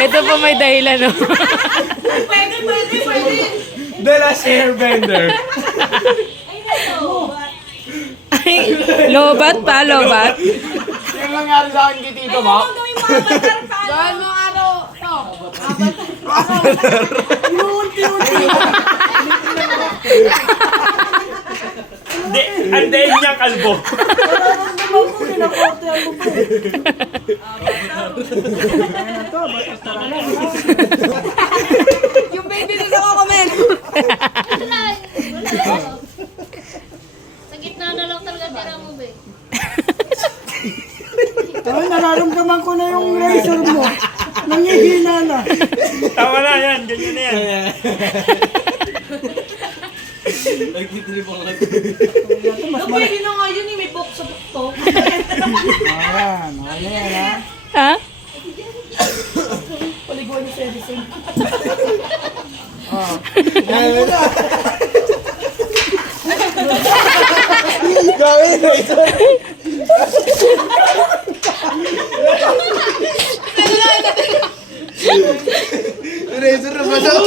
Ito pa may dahilan, no? Pwede. De la Airbender. Ay, lobat pa, lobat. Yung nangyari sa akin kay Tito Mac. Gawin mo ano, to. Hindi, andayin niya kalbo. Yung baby ko sa comment. Sa gitna na lang talaga tira mo, be. Ay, nararamdaman ko na yung razor mo. Nangihina na. Tama na yan, ganyan na yan. Pwede na nga yun, may box sa to. Ayan, ayan ha. Ha? Paliguan ni Edison. Gawin na ito. Razor na ba daw?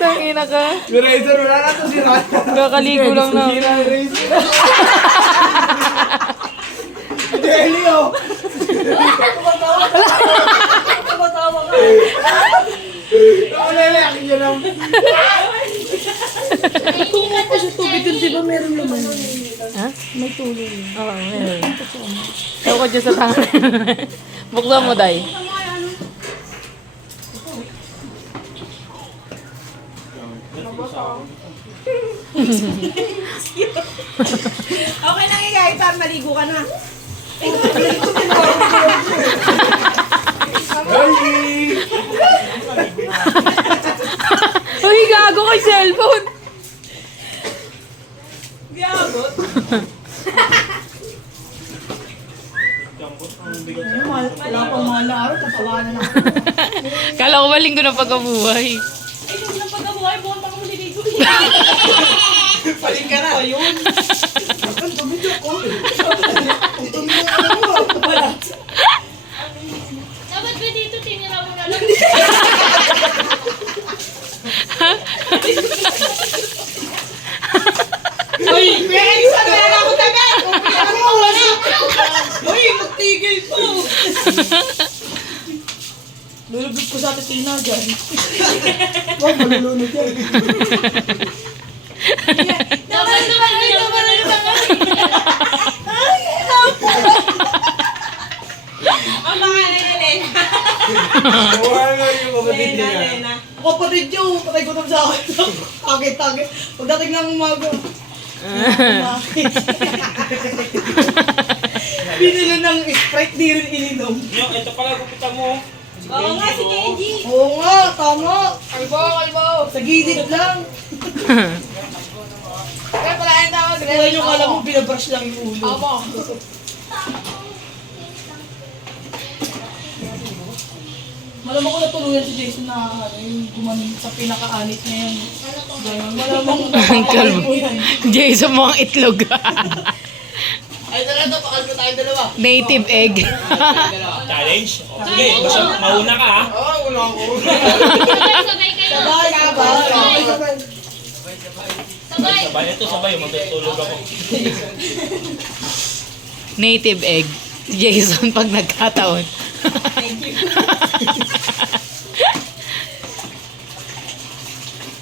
Tangina ka. Razor, wala na ito sira. Kakaligo lang na. Delio! Tumatawa ka. Wala na, akin yun lang. Tungo pa siya tubig dun, di ba meron naman? Ha? May tuloy. Oo, meron. Ewan ko dyan sa tangan. Buksan mo, Day. Okay lang eh, kahit saan maligo ka na. Uy, gago kay cellphone. Gagot. Wala pang mga laro, tatawanan ako. Kala ko ba linggo ng pagkabuhay? Ay, yung ng pagkabuhay, buwan pa kung niligo. Paling ka na. Ayun. Dapat ba dito tinira mo na lang? Uy, may isa na lang ako tabi! Ano mo, wala! Uy, magtigil po! Lulubog ko sa Tina dyan. Huwag malulunod yan. Dapat naman dito mo na lang. Ang mga Lena. Wala yung kapatid niya. Lena. Ako patid yun, patay ko sa akin. Takit. Pagdating ng umaga. Binilo ng Sprite, di rin ininom. Yung, ito pala gupitan mo. Oo nga, si Kenji. Oo nga, tama. Kalbo. Sa gilid lang. Kaya pala yung tawag. Kaya yung alam mo, binabrush lang yung ulo. Opo. Malamang ko natuluyan si Jason na yung gumanon sa pinaka-anit na yan. Ganun. Malamang Kalbo. yan. Jason mo ang itlog. Ay, talaga, pakalbo tayo dalawa. Native egg. Challenge? Sige, basta mauna ka ha. Sabay kayo. Sabay. Sabay. Sabay ito, sabay. Matutulog ako. Native egg. Jason pag nagkataon. Thank you.